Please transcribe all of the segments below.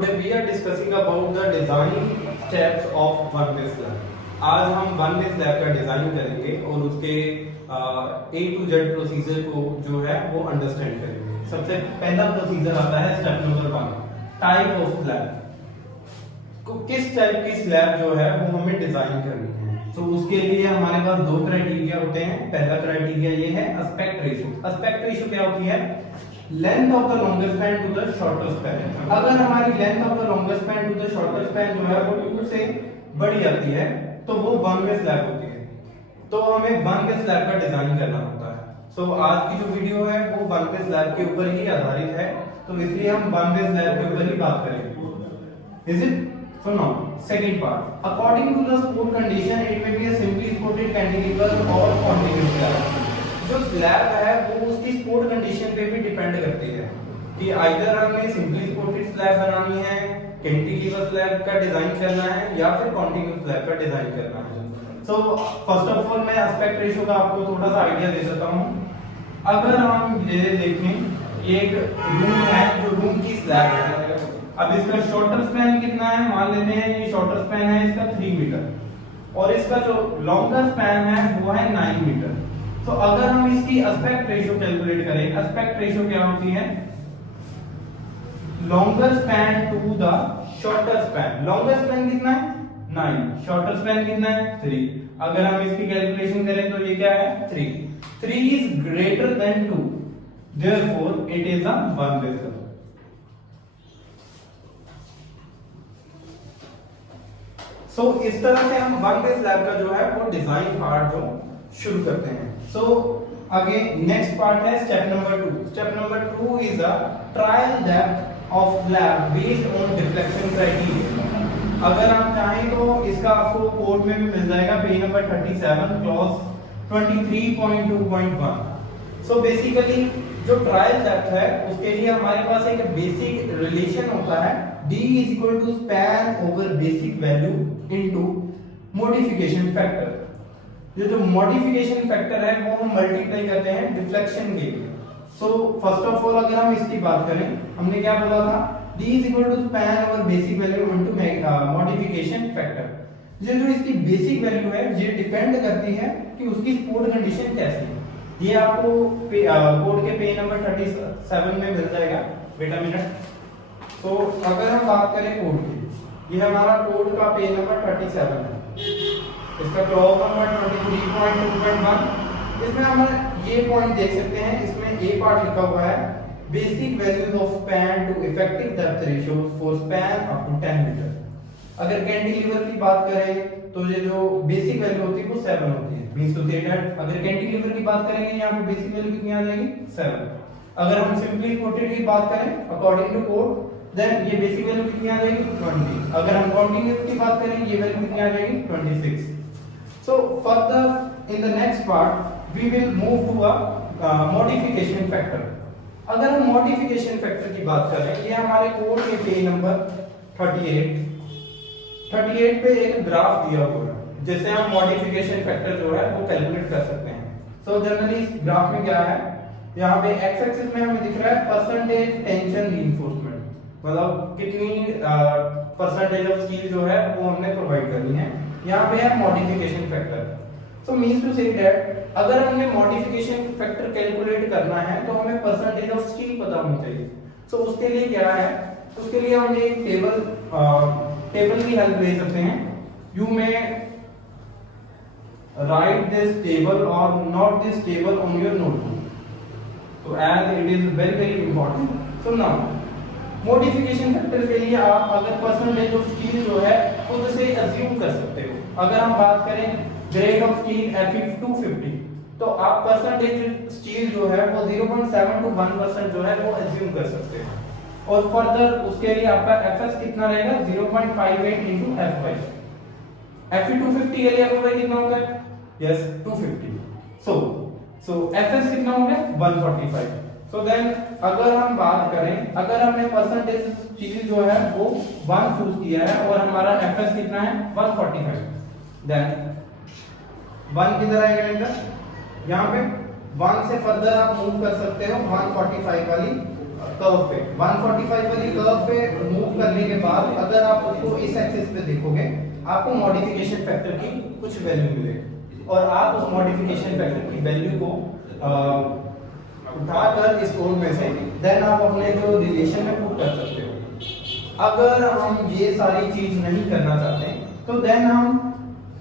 today we are discussing about the design steps of one-way slab. आज हम one way slab का design करेंगे और उसके A to Z प्रोसीजर को जो है वो अंडरस्टैंड करेंगे। सबसे पहला प्रोसीजर आता है step number 1, type of slab. किस टाइप की स्लैब जो है वो हमें डिजाइन करनी है। तो उसके लिए हमारे पास दो क्राइटेरिया होते हैं। पहला क्राइटेरिया ये है एस्पेक्ट रेशियो। एस्पेक्ट रेशियो क्या होती है? Length of the longest span to the shortest span. अगर हमारी length of the longest span to the shortest span जो है वो 2 से बड़ी आती है तो वो वन वे स्लैब होती है। तो हमें वन वे स्लैब का डिजाइन करना होता है। सो आज की जो वीडियो है वो वन वे स्लैब के ऊपर ही आधारित है, तो इसलिए हम वन वे स्लैब के ऊपर ही बात करेंगे। Is it? So now, second part. According to the support condition, it may be a simply supported cantilever or continuous slab. जो स्लैब है वो उसकी सपोर्ट कंडीशन पे भी डिपेंड करती है कि आइदर हमें सिंपली सपोर्टेड स्लैब बनानी है, कैंटिलीवर स्लैब का डिजाइन करना है या फिर कॉन्टिन्यूअस स्लैब का डिजाइन करना है। सो फर्स्ट ऑफ ऑल मैं एस्पेक्ट रेशियो का आपको थोड़ा सा आइडिया दे देता हूँ। अगर हम ये देखें, ये एक रूम है जो रूम की स्लैब है। अब इसका शॉर्टर स्पैन कितना है? मान लेते हैं ये शॉर्टर स्पैन है इसका 3 मीटर और इसका जो लॉन्गर स्पैन है वो है 9 मीटर। तो अगर हम इसकी एस्पेक्ट रेशियो कैलकुलेट करें, एस्पेक्ट रेशियो क्या होती है? Longer span to the shorter span. Longer span कितना है? 9, शॉर्टर स्पैन कितना है? 3। अगर हम इसकी कैलकुलेशन करें तो ये क्या है? 3 is greater than 2, therefore it is a one way slab. So इस तरह से हम वन वे स्लैब का जो है वो डिजाइन पार्ट जो शुरू करते हैं। सो अगेन नेक्स्ट पार्ट है step number 2। Step number 2 is a trial depth of slab based on deflection criteria. अगर आप चाहें तो इसका आपको कोड में भी मिल जाएगा, page number 37 clause 23.2.1। So basically जो ट्रायल डेप्थ है उसके लिए हमारे पास एक बेसिक रिलेशन होता है, D is equal to span over basic value into modification factor। ये जो मॉडिफिकेशन फैक्टर है वो हम मल्टीप्लाई करते हैं डिफ्लेक्शन के लिए। सो फर्स्ट ऑफ ऑल अगर हम इसकी बात करें, हमने क्या बोला था? D is equal to span over basic value into modification factor। ये जो इसकी बेसिक वैल्यू है ये डिपेंड करती है कि उसकी सपोर्ट कंडीशन कैसी है। ये आपको कोड के पेज नंबर 37 में मिल जाएगा। Wait a minute. तो अगर हम बात करें कोड की, ये हमारा कोड का पेज नंबर 37 है, इसका क्लॉज नंबर 23.2.1। इसमें हम ये पॉइंट देख सकते हैं, इसमें ए पार्ट लिखा हुआ है basic values of span to effective depth ratio for span up to 10 metre. अगर कैंटिलीवर की बात करें तो ये जो बेसिक वैल्यू होती है वो 7 होती है। मींस टू से दैट अगर कैंटिलीवर की बात करेंगे यहाँ पे बेसिक वैल्यू कितनी आ जाएगी? 7। अगर हम सिंपली सपोर्टेड की बात करें अकॉर्डिंग टू कोड देन ये बेसिक वैल्यू कितनी आ जाएगी? 20। अगर हम कॉन्टिन्यूअस की बात करें ये वैल्यू कितनी आ जाएगी? 26। So further in the next part we will move to a modification factor। अगर हम modification factor की बात करें, ये हमारे कोड के पेज नंबर 38 पे एक ग्राफ दिया हुआ है जिससे हम modification factor जो है वो कैलकुलेट कर सकते हैं। So जनरली इस ग्राफ में क्या है, यहाँ पे x एक्सिस में हमें दिख रहा है परसेंटेज टेंशन रीइंफोर्समेंट, मतलब कितनी परसेंटेज ऑफ स्टील जो है वो हमने प्रोवाइड करनी है। यहाँ पे है modification factor. So means to say that अगर हमें मॉडिफिकेशन फैक्टर कैलकुलेट करना है तो हमें परसेंटेज ऑफ स्टील पता होनी चाहिए। सो उसके लिए क्या है, उसके लिए हम एक टेबल की हेल्प ले सकते हैं। You may write this table और note this table on your notebook, तो as it is very very important. So now modification factor के लिए आप अगर परसेंटेज ऑफ स्टील जो है खुद से अज्यूम कर सकते हो। अगर हम बात करें ग्रेड ऑफ स्टील Fe250 तो आप परसेंटेज स्टील जो है वो 0.7 to 1% जो है वो अज्यूम कर सकते हैं। और फर्दर उसके लिए आपका Fs कितना रहेगा? 0.58 into F5। Fe250 के लिए आपका कितना होगा? यस 250। सो Fs कितना हो गया? 145। सो देन अगर हम बात करें, अगर हमने परसेंटेज स्टील जो है वो 1 चूज किया है और हमारा Fs कितना है? 145। देन 1 किधर आएगा इधर? यहाँ पे 1 से फर्दर आप मूव कर सकते हो 145 वाली कर्व पे 145 वाली कर्व पे मूव करने के बाद अगर आप उसको इस एक्सिस पे देखोगे आपको मॉडिफिकेशन फैक्टर की कुछ वैल्यू मिलेगी और आप उस मॉडिफिकेशन फैक्टर की वैल्यू को उठाकर इस कोड में से देन आप अपने जो रिलेशन में पुट कर सकते हो। अगर हम ये सारी चीज नहीं करना चाहते तो देन हम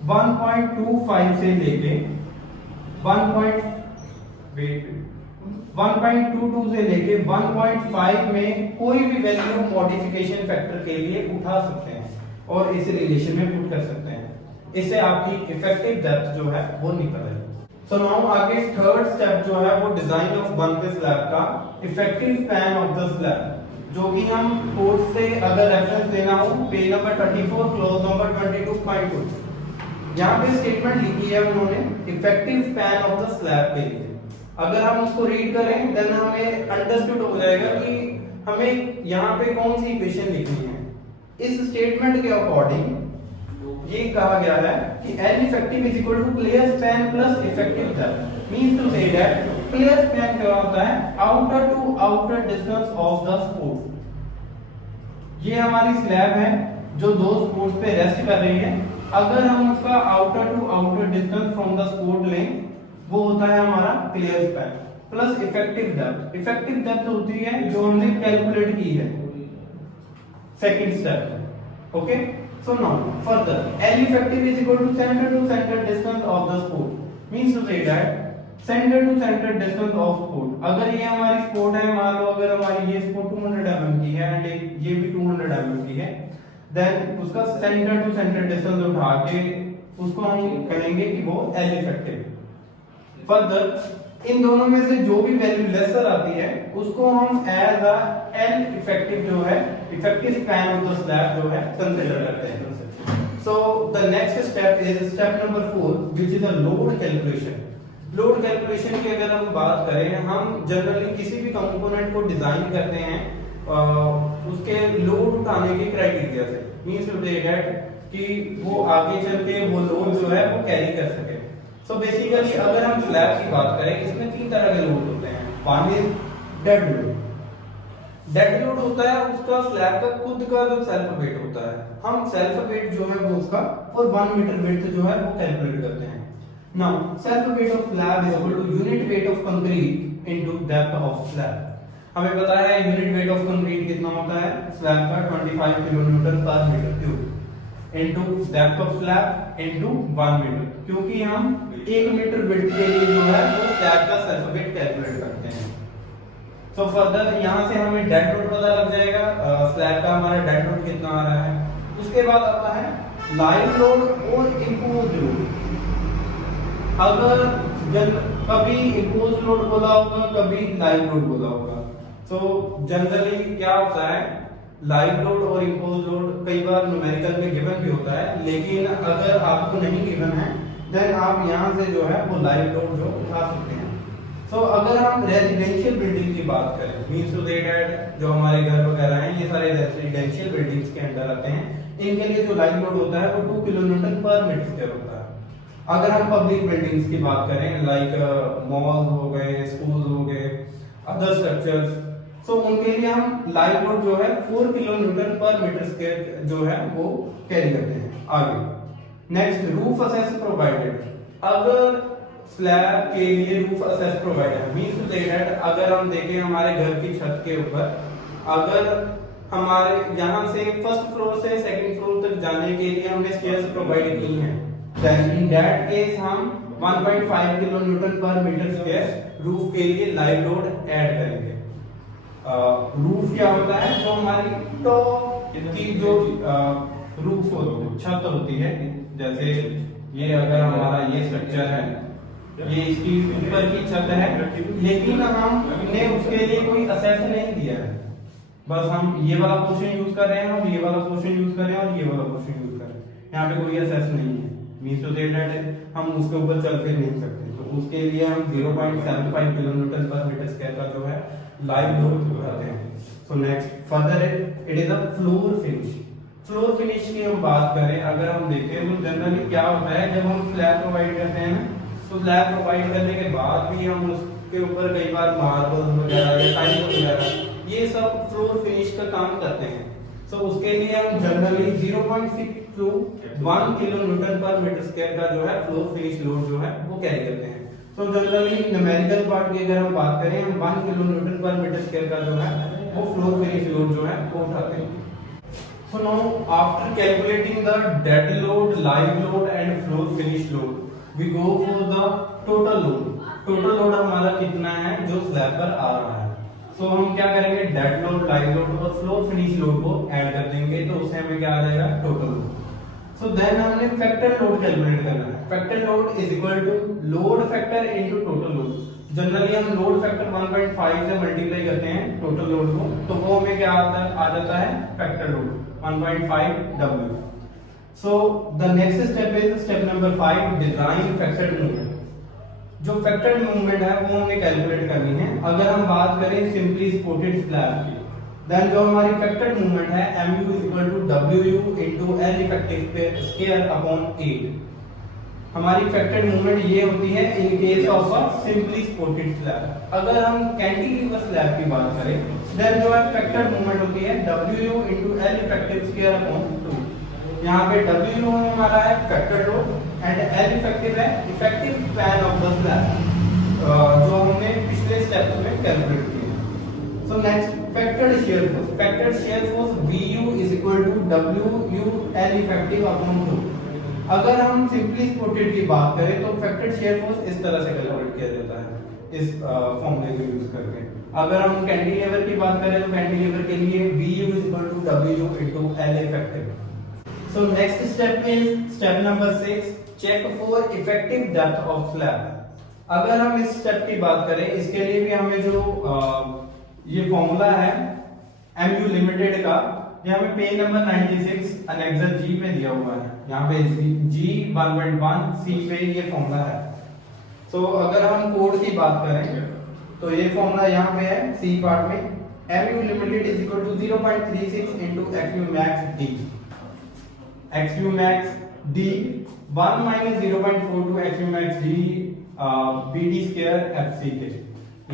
1.25 से लेके 1.22 से लेके 1.5 में कोई भी वैल्यू मॉडिफिकेशन फैक्टर के लिए उठा सकते हैं और इस रिलेशन में पुट कर सकते हैं। इससे आपकी इफेक्टिव डेप्थ जो है वो निकल आएगी। सो नाउ आगे थर्ड स्टेप जो है वो डिजाइन ऑफ वन पे स्लैब का effective span of the slab, जो कि हम कोड से अगर रेफरेंस देना हो पेज नंबर 34 क्लॉज नंबर 22.2 यहाँ पे स्टेटमेंट लिखी है उन्होंने effective span of the slab के लिए। अगर हम उसको रीड करें देन हमें अंडरस्टूड हो जाएगा कि हमें यहाँ पे कौन सी इक्वेशन लिखनी है। इस स्टेटमेंट के अकॉर्डिंग ये कहा गया है कि L effective is equal to player span plus effective depth, means to say that player span क्या होता है outer to outer distance of the support। ये हमारी स्लैब है जो दो सपोर्ट्स पे रेस्ट कर रही है। अगर हम उसका outer to outer distance from the support लें वो होता है हमारा clear span plus effective depth. Effective depth होती है जो हमने कैलकुलेट की है second step. Okay, so now further L effective is equal to center distance of the support, means to say that center to center distance of support। अगर ये हमारी support है, मान लो अगर हमारी ये सपोर्ट 200 mm की है एंड ये भी 200 mm की है, देन उसका सेंटर टू सेंटर डिस्टेंस उठा के उसको हम कहेंगे कि वो L इफेक्टिव। फर्दर इन दोनों में से जो भी वैल्यू लेसर आती है उसको हम एज अ L इफेक्टिव जो है effective span of the slab जो है कंसीडर करते हैं। So the next step is step number 4 which is a load calculation. Load calculation की अगर हम बात करें, हम जनरली किसी भी कंपोनेंट को डिजाइन करते हैं उसके लोड उठाने के क्राइटेरिया से, मींस टू से दैट कि वो आगे चल के वो लोड जो है वो कैरी कर सके। सो बेसिकली अगर हम स्लैब की बात करें इसमें तीन तरह के लोड होते हैं। One is dead load. Dead load होता है उसका स्लैब का खुद का जो सेल्फ वेट होता है, हम सेल्फ वेट जो है वो उसका और 1 मीटर वेट जो है वो कैलकुलेट करते हैं। Now self weight of slab is equal to unit weight of concrete into depth of slab. हमें पता है यूनिट वेट ऑफ कंक्रीट कितना होता है स्लैब का 25 किलोन्यूटन पर metre cube into depth of slab into 1 metre, क्योंकि हम 1 मीटर विड्थ के लिए जो है वो स्लैब का सेल्फ वेट कैलकुलेट करते हैं। तो फर्दर यहाँ से हमें डेड लोड पता लग जाएगा, स्लैब का हमारा डेड लोड कितना आ रहा है। उसके बाद आता है लाइव लोड और इंपोज लोड। अगर कभी इंपोज लोड बोला होगा कभी लाइव लोड बोला होगा। तो जनरली क्या होता है लाइव लोड और इंपोज लोड कई बार न्यूमेरिकल में गिवन भी होता है, लेकिन अगर आपको नहीं गिवन है देन आप यहाँ से जो है वो लाइव लोड जो उठा सकते हैं। तो अगर हम रेजिडेंशियल बिल्डिंग की बात करें, मींस टू से दैट जो हमारे घर वगैरह हैं ये सारे रेजिडेंशियल बिल्डिंग्स के अंदर आते हैं, इनके लिए जो लाइव लोड होता है वो 2 किलोन्यूटन पर मीटर स्क्वायर होता है। अगर हम पब्लिक बिल्डिंग्स की बात करें लाइक मॉल्स हो गए, स्कूल्स हो गए, अदर स्ट्रक्चर्स, तो उनके लिए हम लाइव लोड जो है 4 किलोन्यूटन पर मीटर स्क्वायर जो है वो कैरी करते हैं। आगे नेक्स्ट रूफ असेस प्रोवाइडेड। अगर स्लैब के लिए roof access provided means to say that अगर हम देखें हमारे घर की छत के ऊपर अगर हमारे यहाँ से फर्स्ट फ्लोर से सेकंड फ्लोर तक जाने के लिए हमने स्टेयर्स प्रोवाइड की हैं, देन इन दैट केस हम 1.5 किलोन्यूटन पर मीटर स्क्वायर रूफ के लिए लाइव लोड ऐड करेंगे। रूफ क्या होता है जो हमारी टॉप की जो रूफ छत होती है, जैसे ये अगर हमारा ये स्ट्रक्चर है ये इसकी ऊपर की छत है, लेकिन हमने उसके लिए कोई असेस नहीं दिया है, बस हम ये वाला पोर्शन यूज कर रहे हैं और ये वाला पोर्शन यूज कर रहे हैं और ये वाला पोर्शन यूज कर रहे हैं, यहाँ पे कोई असेस नहीं है, मींस टू से दैट हम उसके ऊपर चल फिर नहीं सकते। तो उसके लिए हम 0.75 किलोमीटर पर मीटर स्क्वायर का जो है लाइव लोड उठाते हैं। So next further it is a floor finish. Floor finish की हम बात करें, अगर हम देखें तो जनरली क्या होता है जब हम स्लैब प्रोवाइड करते हैं तो स्लैब प्रोवाइड करने के बाद भी हम उसके ऊपर कई बार मार्बल वगैरह या टाइल्स वगैरह ये सब फ्लोर फिनिश का काम करते हैं। सो उसके लिए हम जनरली 0.6 to 1 किलो न्यूटन पर मीटर स्क्वायर का जो है फ्लोर फिनिश लोड जो है वो कैरी करते हैं। तो जनरली न्यूमेरिकल पार्ट की अगर हम बात करें, हम 1 किलो न्यूटन पर मीटर स्क्वायर का जो है वो फ्लोर फिनिश लोड जो है वो उठाते हैं। So now after calculating the dead load, live load and floor finish load, we go for the total load. Total load हमारा कितना है जो स्लैब पर आ रहा है। So हम क्या करेंगे, डेड लोड, लाइव लोड और फ्लोर फिनिश लोड को ऐड कर देंगे, तो उससे हमें क्या आ जाएगा, टोटल लोड। So then हमने फैक्टर लोड कैलकुलेट करना है। Factor load is equal to load factor into total load. Generally हम लोड फैक्टर 1.5 से मल्टीप्लाई करते हैं टोटल लोड को, तो वो हमें क्या आ जाता है, factor load 1.5 W. So the next step is step number 5, design factored movement. जो फैक्टर्ड मूवमेंट है वो हमें कैलकुलेट करनी है। अगर हम बात करें सिंपली सपोर्टेड स्लैब की, देन जो हमारी फैक्टर्ड मूवमेंट है mu is equal to WU into L effective square upon 8। हमारी फैक्टर्ड मूवमेंट ये होती है in case of a simply supported slab. अगर हम कैंटिलीवर स्लैब की बात करें, देन जो है फैक्टर्ड मूवमेंट होती है WU into L effective square upon 2। यहाँ पे W हमारा है factored load and L effective है effective span of the slab, जो हमने पिछले स्टेप में कैलकुलेट किया। So next factored shear force. Factored shear force VU is equal to WU L effective upon 2। अगर हम सिंपली सपोर्टेड की बात करें तो फैक्टर्ड शियर फोर्स इस तरह से कैलकुलेट किया जाता है, इस फॉर्मूले को यूज करके। अगर हम कैंटिलीवर की बात करें तो कैंटिलीवर के लिए VU is equal to WU into L effective. So next step is step number 6, check for effective depth of slab. अगर हम इस स्टेप की बात करें, इसके लिए भी हमें जो ये फॉर्मूला है MU लिमिटेड का, ये हमें पेज नंबर 96 अनेक्सर G पे दिया हुआ है। यहाँ पे G 1.1 C पे ये फॉर्मूला है। So अगर हम कोड की बात करें तो ये फॉर्मूला यहाँ पे है C पार्ट में, MU limited is equal to 0.36 into XU max D। XU max D 1 minus 0.42 XU max D BD square FCK।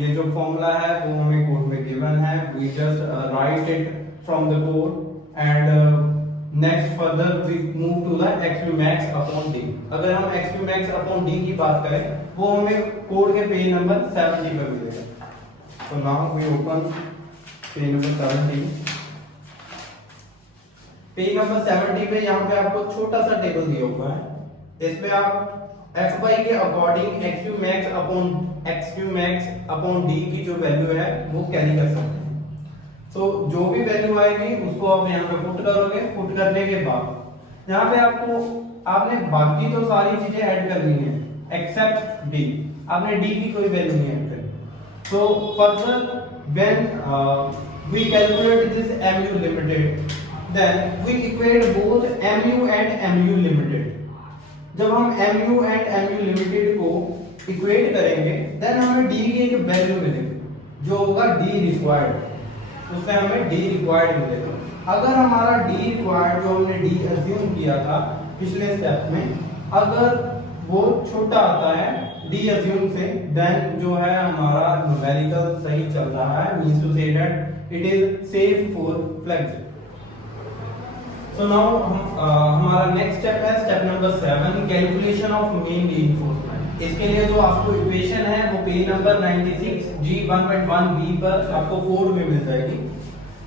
ये जो फॉर्मूला है वो हमें कोड में गिवन है, we just write it from the code and next further we move to the XU max upon D। अगर हम XU max upon D की बात करें वो हमें कोड के पेज नंबर 70 पर मिलेगा। So now we open page number 70। Page number 70 पे यहाँ पे आपको छोटा सा टेबल दिया हुआ है। इसमें आप Fy के according XU max upon D की जो वैल्यू है वो कैरी कर सकते हैं। सो जो भी वैल्यू आएगी उसको आप यहाँ पे पुट करोगे। पुट करने के बाद यहाँ पे आपने बाकी तो सारी चीजें ऐड करनी है एक्सेप्ट D। आपने D की कोई वैल्यू नहीं ऐड करनी। So further when we calculate this MU limited, then we equate both MU and MU limited। जब हम MU and MU limited को इक्वेट करेंगे देन हमें D की एक वैल्यू मिलेगी जो होगा D रिक्वायर्ड, उससे हमें D रिक्वायर्ड मिलेगा। अगर हमारा D रिक्वायर्ड जो हमने D अज्यूम किया था पिछले स्टेप में, अगर वो छोटा आता है D अज्यूम से, देन जो है हमारा न्यूमेरिकल सही चल रहा है, means to say that it is safe for flexible. So now हमारा नेक्स्ट स्टेप है step number 7, calculation of main reinforcement. इसके लिए जो आपको इक्वेशन है वो पेज नंबर 96 G 1.1b पर आपको कोड में मिल जाएगी।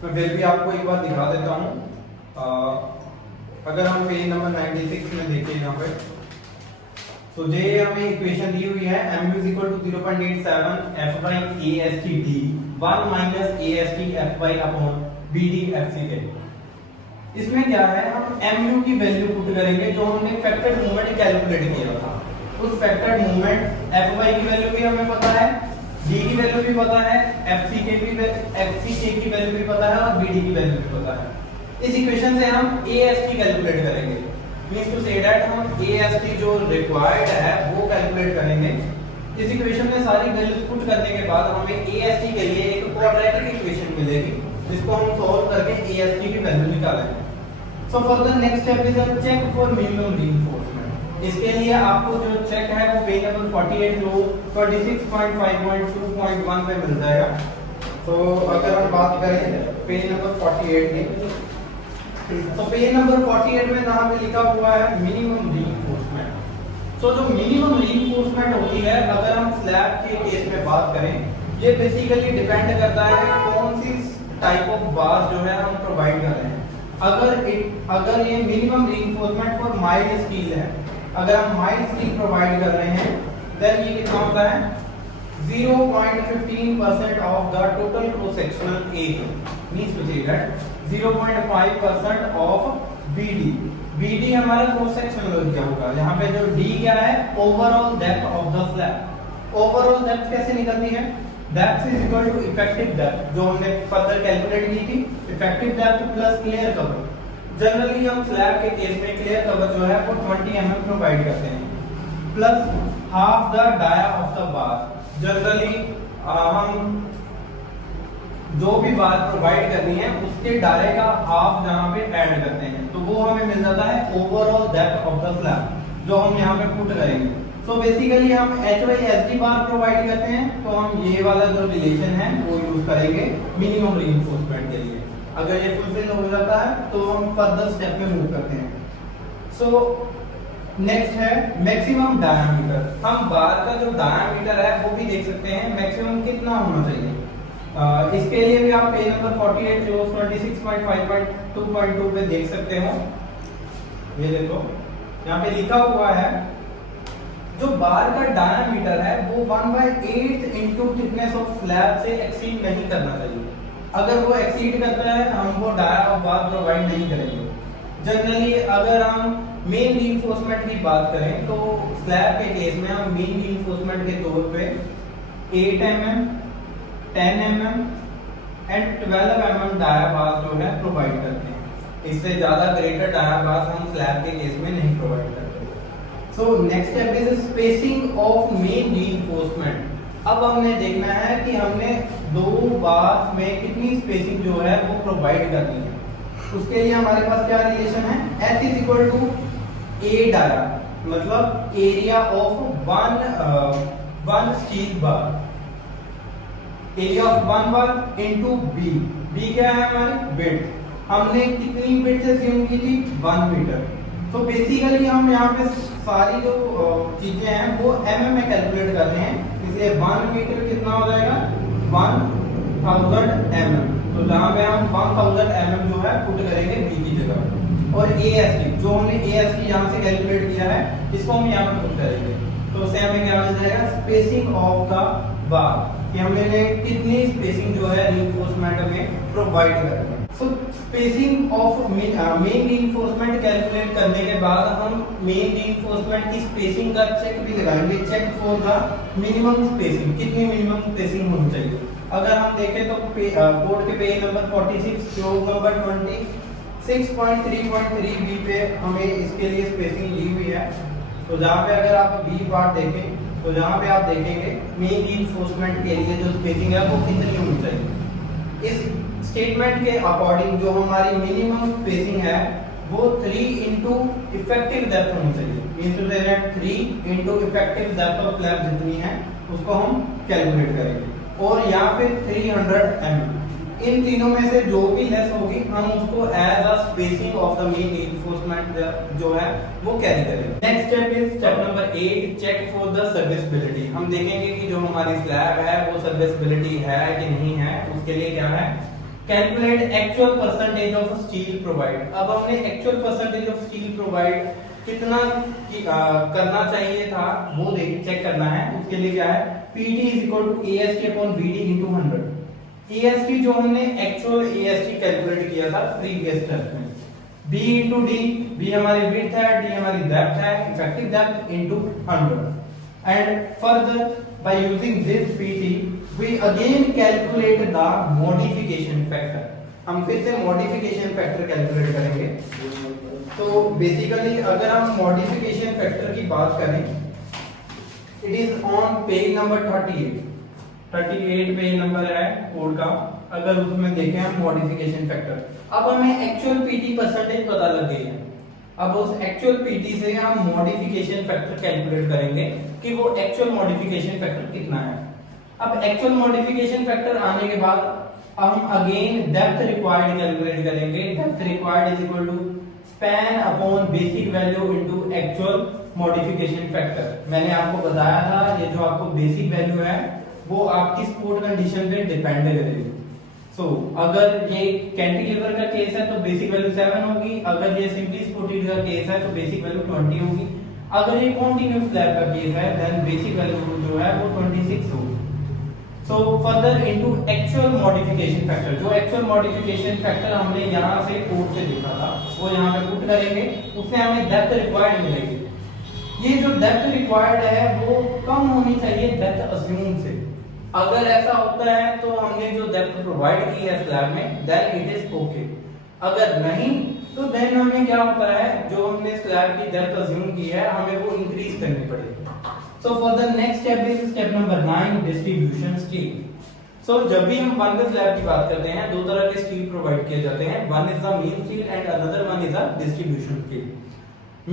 मैं फिर भी आपको एक बार दिखा देता हूँ। अगर हम पेज नंबर 96 में देखें यहाँ पे, तो ये हमें इक्वेशन दी हुई है mu is equal to 0.87 f by ast d 1 minus ast f by upon bd fck। इसमें क्या है, हम mu की वैल्यू पुट करेंगे जो हमने फैक्टर्ड मूवमेंट कैलकुलेट किया था। उस फैक्टर्ड मूवमेंट fy की वैल्यू भी हमें पता है, d की वैल्यू भी पता है, fck की वैल्यू भी पता है और bd की वैल्यू भी पता है। इस इक्वेशन से हम ast कैलकुलेट करेंगे, मींस टू से दैट हम ast जो रिक्वायर्ड है वो कैलकुलेट करेंगे। इस इक्वेशन में सारी वैल्यूज पुट करने के बाद हमें ast के लिए एक क्वाड्रेटिक इक्वेशन मिलेगी जिसको हम सॉल्व करके ast की वैल्यू निकालेंगे। So for the next step is a check for minimum reinforcement. इसके लिए आपको जो चेक है वो पेज नंबर 48 रो 26.5.2.1 पे मिल जाएगा। तो अगर हम बात करें पेज नंबर 48 की, तो पेज नंबर 48 में यहाँ पे लिखा हुआ है मिनिमम रीइंफोर्समेंट। तो जो मिनिमम रीइंफोर्समेंट होती है, अगर हम स्लैब के केस में बात करें, ये बेसिकली डिपेंड करता है कि कौन सी टाइप ऑफ बार जो है हम प्रोवाइड कर रहे हैं। अगर ये minimum reinforcement for mild steel है, अगर हम माइल्ड स्टील प्रोवाइड कर रहे हैं, देन ये कितना होता है 0.15% of the total cross sectional area, means to say that 0.5% of BD। BD हमारा क्रॉस सेक्शनल एरिया होगा, यहाँ पे जो D क्या है, overall depth of the slab. Overall depth कैसे निकलती है, depth is equal to effective depth, जो हमने फर्दर कैलकुलेट की थी, effective depth plus clear cover. Generally हम स्लैब के केस में क्लियर कवर जो है वो 20 mm प्रोवाइड करते हैं, plus half the dia of the bar. Generally हम जो भी बार प्रोवाइड करनी है उसके डाले का हाफ जहाँ पे ऐड करते हैं, तो वो हमें मिल जाता है overall depth of the slab, जो हम यहाँ पे पुट करेंगे। सो बेसिकली हम HYSD बार प्रोवाइड करते हैं, तो हम ये वाला जो रिलेशन है वो यूज करेंगे मिनिमम रीइंफोर्समेंट के लिए। अगर ये फुलफिल हो जाता है तो हम फर्दर स्टेप में मूव करते हैं। सो नेक्स्ट है मैक्सिमम डायामीटर। हम बार का जो डायामीटर है वो भी देख सकते हैं, मैक्सिमम कितना होना चाहिए। इसके लिए भी आप पेज नंबर 48 जो 26.5.2.2 पे देख सकते हो। ये देखो यहाँ पे लिखा हुआ है जो बार का डायामीटर है वो 1/8 इंटू थिकनेस ऑफ स्लैब से एक्सीड नहीं करना चाहिए। अगर वो एक्सीड करता है हम वो डाया ऑफ बार प्रोवाइड नहीं करेंगे। जनरली अगर हम मेन रीइंफोर्समेंट की बात करें तो स्लैब के केस में हम मेन रीइंफोर्समेंट के तौर पे 8 mm, 10 mm and 12 mm dia bar जो है प्रोवाइड करते हैं। इससे ज्यादा ग्रेटर डाया बार हम स्लैब के केस में नहीं प्रोवाइड करते। So next step is spacing of main reinforcement. अब हमने देखना है कि हमने दो बार में कितनी स्पेसिंग जो है वो प्रोवाइड करनी है। उसके लिए हमारे पास क्या रिलेशन है, S is equal to A dia, मतलब area of one steel bar, area of one bar into B क्या है हमारी विड्थ। हमने कितनी विड्थ अज्यूम की थी, 1 मीटर। तो बेसिकली हम यहाँ पे सारी जो चीजें हैं वो mm में कैलकुलेट कर रहे हैं, इसलिए 1 मीटर कितना हो जाएगा 1000 mm। तो जहाँ पे हम 1000 mm जो है पुट करेंगे B की जगह, और AST जो हमने AST यहाँ से कैलकुलेट किया है इसको हम यहाँ पे पुट करेंगे। तो उससे हमें क्या मिल जाएगा, स्पेसिंग ऑफ द बार, कि हमने कितनी स्पेसिंग जो है रीइंफोर्समेंट में प्रोवाइड करनी है। So spacing of main reinforcement calculate करने के बाद हम मेन रीइंफोर्समेंट की स्पेसिंग का चेक भी लगाएंगे, check for the minimum spacing, कितनी मिनिमम स्पेसिंग होनी चाहिए। अगर हम देखें तो कोड के पेज नंबर 46 जो नंबर 26.3.3 पे हमें इसके लिए स्पेसिंग दी हुई है। तो जहाँ पे अगर आप बी पार्ट देखें तो जहाँ पे आप देखेंगे मेन रीइंफोर्समेंट के लिए जो स्पेसिंग है वो कितनी होनी चाहिए। इस स्टेटमेंट के अकॉर्डिंग जो हमारी मिनिमम स्पेसिंग है वो 3 इंटू इफेक्टिव डेप्थ होनी चाहिए। Means to say that 3 into effective depth of slab जितनी है उसको हम कैलकुलेट करेंगे, और यहाँ पे 300 mm। इन तीनों में से जो भी लेस होगी हम उसको as a spacing of the main reinforcement जो है वो कैरी करेंगे। Next step is step number 8, check for the serviceability. हम देखेंगे कि जो हमारी स्लैब है वो सर्विसिबिलिटी है कि नहीं है। उसके लिए क्या है, calculate actual percentage of steel provide. अब हमने actual percentage of steel provide कितना करना चाहिए था वो चेक करना है। उसके लिए क्या है, PT is equal to AST upon BD into 100। AST जो हमने एक्चुअल AST कैलकुलेट किया था प्रीवियस स्टेप में, B into D, B हमारी विड्थ है, D हमारी डेप्थ है, effective depth into 100। And further by using this PT we again calculate the modification factor। हम फिर से मॉडिफिकेशन फैक्टर कैलकुलेट करेंगे। तो बेसिकली अगर हम मॉडिफिकेशन फैक्टर की बात करें, it is on page number 38 page number है कोड का। अगर उसमें देखें हम मॉडिफिकेशन फैक्टर, अब हमें एक्चुअल पीटी परसेंटेज पता लग गई है। अब उस एक्चुअल पीटी से हम मॉडिफिकेशन फैक्टर कैलकुलेट करेंगे कि वो एक्चुअल मॉडिफिकेशन फैक्टर कितना है। अब एक्चुअल मॉडिफिकेशन फैक्टर आने के बाद हम अगेन डेप्थ रिक्वायर्ड कैलकुलेट करेंगे। Depth required is equal to span upon basic value into actual modification factor. मैंने आपको बताया था ये जो आपको बेसिक वैल्यू है वो आपकी सपोर्ट कंडीशन पे डिपेंड करेगी। अगर ये कैंटिलीवर का केस है तो बेसिक वैल्यू 7 होगी, अगर ये सिंपली सपोर्टेड का केस है तो बेसिक वैल्यू 20 होगी, अगर ये कॉन्टिन्यूस स्लैब का केस है देन बेसिक वैल्यू जो है वो 26 होगी। So further into actual modification factor, जो एक्चुअल मॉडिफिकेशन फैक्टर हमने यहाँ से कोड से देखा था वो यहाँ पे पुट करेंगे, उससे हमें डेप्थ रिक्वायर्ड मिलेगी। ये जो डेप्थ रिक्वायर्ड है वो कम होनी चाहिए डेप्थ अज्यूम से। अगर ऐसा होता है तो हमने जो डेप्थ प्रोवाइड की है स्लैब में देन इट इज ओके, अगर नहीं तो देन हमें क्या होता है जो हमने स्लैब की डेप्थ अज्यूम की है हमें वो इंक्रीज करनी पड़ेगी। So for the next step is step number 9 distribution steel. So जब भी हम वन वे स्लैब की बात करते हैं दो तरह के स्टील प्रोवाइड किए जाते हैं, one is the main steel and another one is the distribution steel.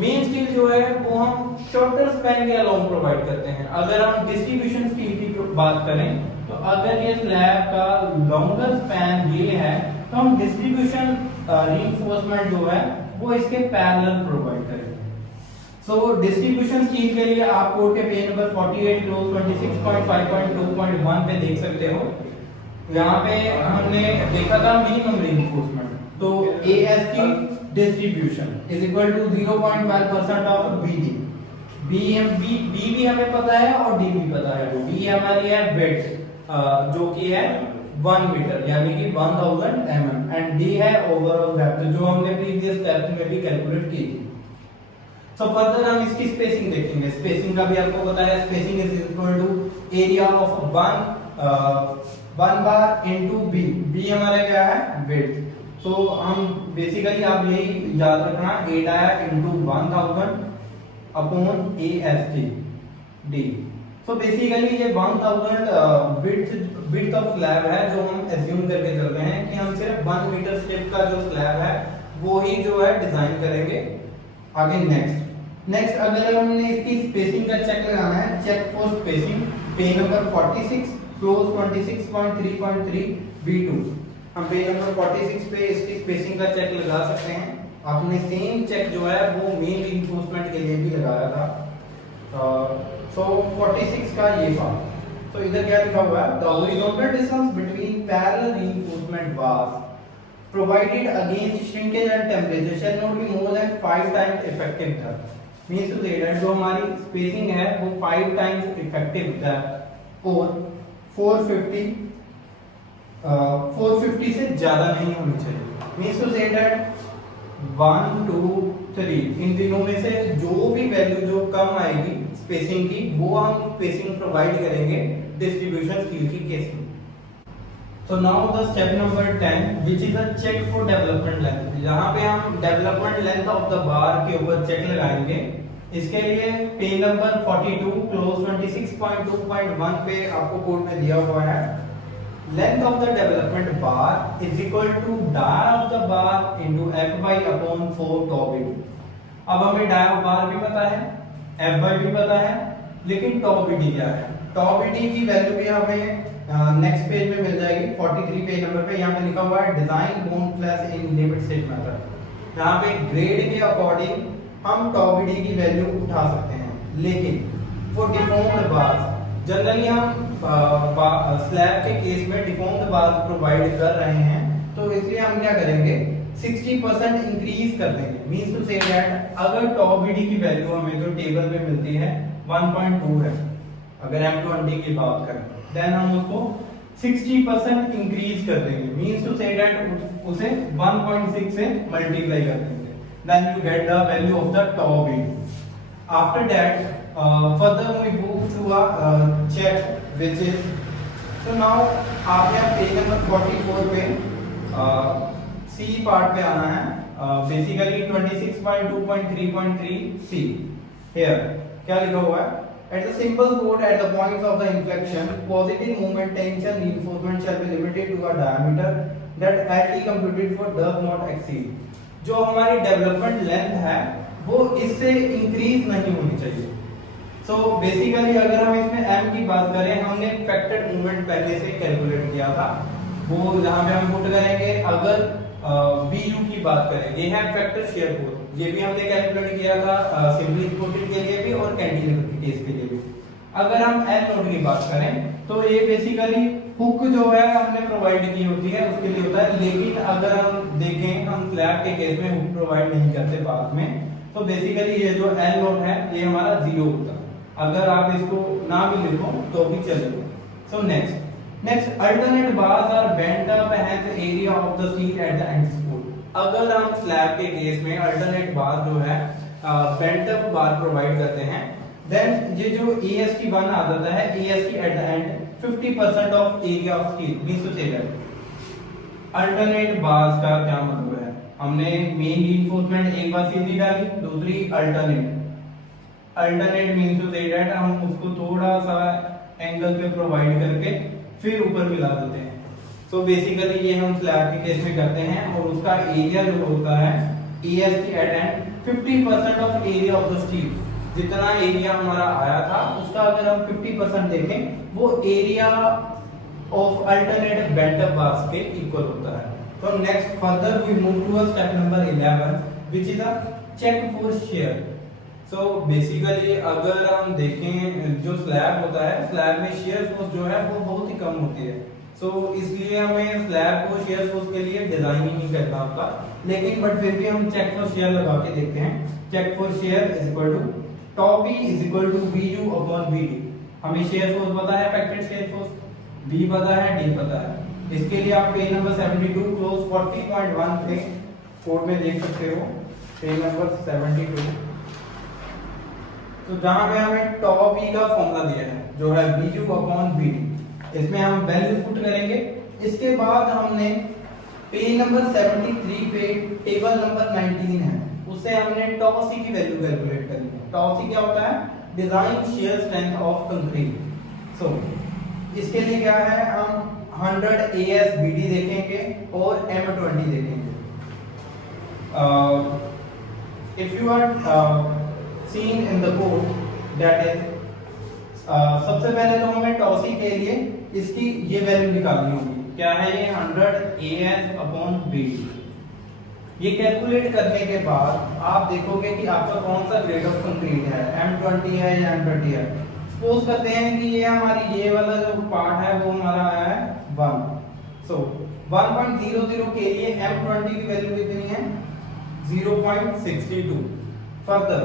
Main steel जो है वो हम शॉर्टर स्पैन के अलाउंग प्रोवाइड करते हैं। अगर हम डिस्ट्रीब्यूशन स्टील की बात करें तो अगर ये स्लैब का लॉन्गर स्पैन ये है तो हम डिस्ट्रीब्यूशन रीइंफोर्समेंट जो है वो इसके पैरेलल प्रोवाइड करेंगे। सो डिस्ट्रीब्यूशन स्टील के लिए आप कोड के पेज नंबर 48 क्लोज 26.5.2.1 पे देख सकते हो। यहाँ पे हमने देखा था मिनिमम रीइंफोर्समेंट, तो AST distribution is equal to 0.12% of BD। B भी हमें पता है और D भी पता है। B हमारी है विड्थ जो कि है 1 मीटर यानी कि 1000 mm एंड D है ओवरऑल डेप्थ जो हमने प्रीवियस स्टेप में भी कैलकुलेट की थी। सो फर्दर हम इसकी स्पेसिंग देखेंगे। स्पेसिंग का भी आपको पता है, spacing is equal to area of 1 bar into B हमारा क्या है विड्थ। तो हम बेसिकली आप यही याद रखना एटा into 1000 upon AST D। So basically ये 1000 विड्थ ऑफ स्लैब है जो हम एज्यूम करके चल रहे हैं कि हम सिर्फ 1 मीटर स्ट्रिप का जो स्लैब है वो ही जो है डिजाइन करेंगे। आगे नेक्स्ट अगर हमने इसकी स्पेसिंग का चेक लगाना है, check for spacing page number 46 clause 26.3.3 B2। हम पेज नंबर 46 पे इसकी स्पेसिंग का चेक लगा सकते हैं। आपने सेम चेक जो है वो मेन रीइंफोर्समेंट के लिए भी लगाया था। सो 46 का ये था। तो इधर क्या लिखा हुआ है, the horizontal distance between parallel reinforcement bars provided against shrinkage and temperature shall not be more than 5 times effective depth। Means to say that जो हमारी स्पेसिंग है वो 5 टाइम्स इफेक्टिव डेप्थ और 450 से ज्यादा नहीं होनी चाहिए। मींस टू से दैट 1 2 3 इन तीनों में से जो भी वैल्यू जो कम आएगी स्पेसिंग की वो हम स्पेसिंग प्रोवाइड करेंगे डिस्ट्रीब्यूशन स्टील की केस में। So now the step number 10 which is a check for development length। यहाँ पे हम development length of the bar के ऊपर चेक लगाएंगे। इसके लिए पेज नंबर 42 क्लोज 26.2.1 पे आपको कोड में दिया हुआ है length of the development bar is equal to diameter of the bar into Fy upon 4 tau b। अब हमें diameter bar भी पता है, Fy भी पता है, लेकिन tau bd क्या है? tau bd की वैल्यू भी हमें नेक्स्ट पेज में मिल जाएगी 43 पेज नंबर पे। यहाँ पे लिखा हुआ है डिजाइन बोन फ्लैश इन लिमिट स्टेट मेथड। यहाँ पे ग्रेड के अकॉर्डिंग हम tau bd की वैल्यू उठा सकते हैं, लेकिन फॉर डिफॉर्म्ड बार्स जनरली हम स्लैब के केस में डिफॉर्म्ड बार्स प्रोवाइड कर रहे हैं तो इसलिए हम क्या करेंगे 60% इंक्रीज कर देंगे। मींस टू से दैट अगर tau bd की वैल्यू हमें जो टेबल में मिलती है 1.2 है, अगर M20 की बात करें देन हम उसको 60% इंक्रीज कर देंगे। मींस टू से दैट उसे 1.6 से मल्टीप्लाई कर देंगे, then you get the value of the tau bd। After that further we move to a check which is so now आप यहाँ पेज नंबर 44 पे सी पार्ट पे आना है। बेसिकली 26.2.3.3 सी हियर क्या लिखा हुआ है, at the simple code at the points of the inflection positive moment tension reinforcement shall be limited to a diameter that at T computed for does not exceed। जो हमारी development length है वो इससे increase नहीं होनी चाहिए। सो basically अगर हम इसमें m की बात करें, हमने इफेक्टेड मूवमेंट पहले से कैलकुलेट किया था, वो जहां पे हम पुट करेंगे। अगर vu की बात करें, ये है इफेक्टेड शियर फोर्स, ये भी हमने कैलकुलेट किया था सिंपली सपोर्टेड के लिए भी और कैंटिलीवर के केस के लिए भी। अगर हम L नोट की बात करें तो ये बेसिकली हुक जो है हमने प्रोवाइड की होती है, उसके लिए होता है। लेकिन अगर हम देखें, हम स्लैब के केस में हुक प्रोवाइड नहीं करते बाद में, तो बेसिकली ये जो L नोट है ये हमारा 0 होता है। अगर आप इसको ना भी लिखो तो भी चलेगा। So next alternate bars are bent up at the area of the steel at the end support. अगर हम स्लैब के केस में अल्टरनेट बार जो है बेंट अप बार प्रोवाइड करते हैं, देन ये जो AST1 आ जाता है, AST एट द एंड 50% of area of steel means to say that alternate bars का क्या मतलब है। हमने मेन रीइंफोर्समेंट एक बार सीधी डाली, दूसरी alternate means to say that हम उसको थोड़ा सा एंगल पे प्रोवाइड करके फिर ऊपर मिला देते हैं। सो बेसिकली ये हम स्लैब के केस में करते हैं और उसका एरिया जो होता है AST at end 50% of area of the steel. जितना एरिया हमारा आया था उसका अगर हम 50% देखें, वो area of alternate bent up bars के इक्वल होता है। तो next further we move to step number 11 which is a check for shear. So basically अगर हम देखें, जो स्लैब होता है, स्लैब में शियर फोर्स जो है वो बहुत ही कम होती है। सो इसलिए हमें स्लैब को शियर फोर्स के लिए डिजाइन ही नहीं करना होता, लेकिन बट फिर भी हम चेक फॉर शियर लगा के देखते हैं। Check for shear is equal to tau v is equal to vu upon vd। हमें शेयर फोर्स पता है, इफेक्टेड शेयर फोर्स, v पता है, d पता है। इसके लिए आप पेज नंबर 72 क्लोज 40.1 पे कोड में देख सकते हो, पेज नंबर 72। तो जहां पे हमें tau v का फॉर्मूला दिया है जो है vu upon vd, इसमें हम वैल्यू पुट करेंगे। इसके बाद हमने पेज नंबर 73 पे टेबल नंबर 19 है, उससे हमने tau c की वैल्यू कैलकुलेट करनी है। tau c क्या होता है? Design shear strength of concrete. So इसके लिए क्या है, हम 100 ASBD देखेंगे और M20 देखेंगे। If you are seen in the code that is, सबसे पहले तो हमें tau c के लिए इसकी ये वैल्यू निकालनी होगी। क्या है ये? 100 AS/BD। ये कैलकुलेट करने के बाद आप देखोगे कि आपका कौन सा ग्रेड ऑफ कंक्रीट है, M20 है या M30 है। सपोज करते हैं कि ये हमारी ये वाला जो पार्ट है वो हमारा आया है 1। सो 1.00 के लिए M20 की वैल्यू कितनी है? 0.62। फर्दर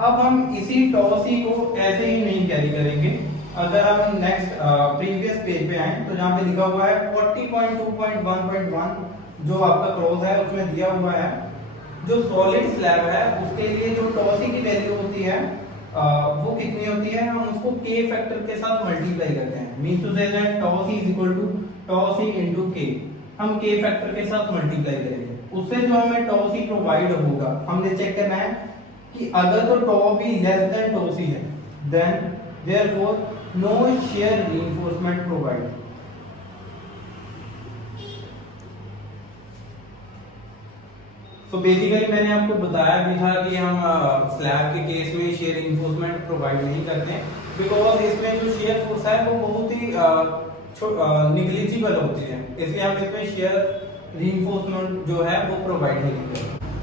अब हम इसी tau c को ऐसे ही नहीं कैरी करेंगे। अगर हम नेक्स्ट प्रीवियस पेज पे आए तो जहां पे लिखा हुआ है 40.2.1.1 जो आपका क्रॉस है उसमें दिया हुआ है, जो सॉलिड स्लैब है उसके लिए जो tau c की वैल्यू होती है वो कितनी होती है? हम उसको k फैक्टर के साथ मल्टीप्लाई करते हैं। Means to say that tau c is equal to tau c into k। हम k फैक्टर के साथ मल्टीप्लाई करेंगे, उससे जो हमें tau c प्रोवाइड होगा, हमने चेक करना है कि अगर तो tau b less than tau c है, then therefore no shear reinforcement provide. तो बेसिकली मैंने आपको बताया भी था कि हम स्लैब के केस में शेयर रीइंफोर्समेंट प्रोवाइड नहीं करते हैं, बिकॉज इसमें जो शेयर फोर्स है वो बहुत ही निग्लिजिबल होती है, इसलिए हम इसमें शेयर रीइंफोर्समेंट जो है वो प्रोवाइड नहीं करते।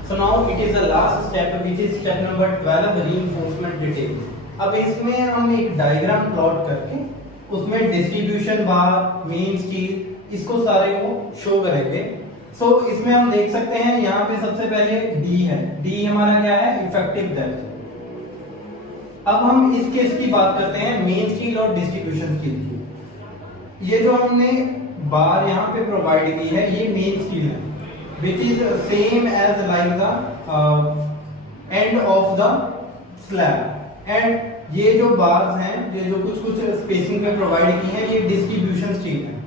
So now it is the last step which is step number 12 reinforcement detail. अब इसमें हम एक डायग्राम प्लॉट करके उसमें डिस्ट्रीब्यूशन बार, मेन स्टील, इसको सारे को शो करेंगे। सो इसमें हम देख सकते हैं यहाँ पे सबसे पहले D है, D हमारा क्या है? Effective depth. अब हम इस केस की बात करते हैं मेन स्टील और डिस्ट्रीब्यूशन स्टील की। ये जो हमने बार यहाँ पे प्रोवाइड की है ये मेन स्टील है, which is same as like the end of the slab. And ये जो बार्स हैं, ये जो कुछ कुछ स्पेसिंग पे प्रोवाइड की है, ये डिस्ट्रीब्यूशन स्टील है।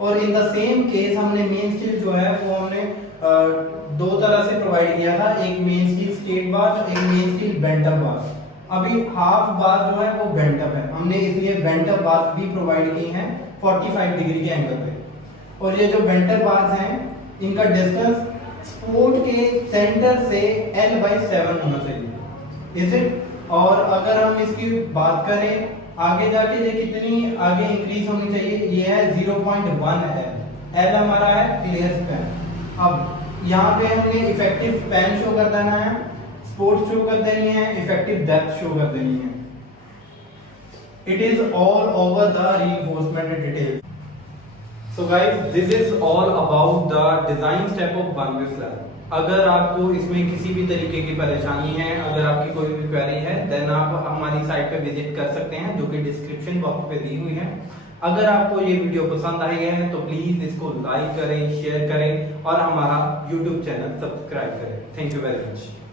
और इन द सेम केस हमने मेन स्टील जो है वो हमने दो तरह से प्रोवाइड किया था, एक मेन स्टील स्ट्रेट बार, एक मेन स्टील बेंट अप बार। अभी हाफ बार जो है वो बेंट अप है, हमने इसलिए बेंट अप बार भी प्रोवाइड की हैं 45 डिग्री के एंगल पे। और ये जो बेंट अप बार्स हैं इनका डिस्टेंस सपोर्ट के सेंटर से L/7 होना चाहिए। Is it? और अगर हम इसकी बात करें आगे जाके ये कितनी आगे इंक्रीज होनी चाहिए, ये है 0.1 एल हमारा है क्लियर स्पैन। अब यहाँ पे हमने इफेक्टिव स्पैन शो कर देना है, स्पोर्ट्स शो कर देनी है, इफेक्टिव डेप्थ शो कर देनी है। It is all over the reinforcement detail. So guys, this is all about the design step of one way slab. अगर आपको इसमें किसी भी तरीके की परेशानी है, अगर आपकी कोई भी क्वेरी है, देन आप हमारी साइट पे विजिट कर सकते हैं जो कि डिस्क्रिप्शन बॉक्स पे दी हुई है। अगर आपको ये वीडियो पसंद आई है तो प्लीज इसको लाइक करें, शेयर करें और हमारा YouTube चैनल सब्सक्राइब करें। Thank you very much.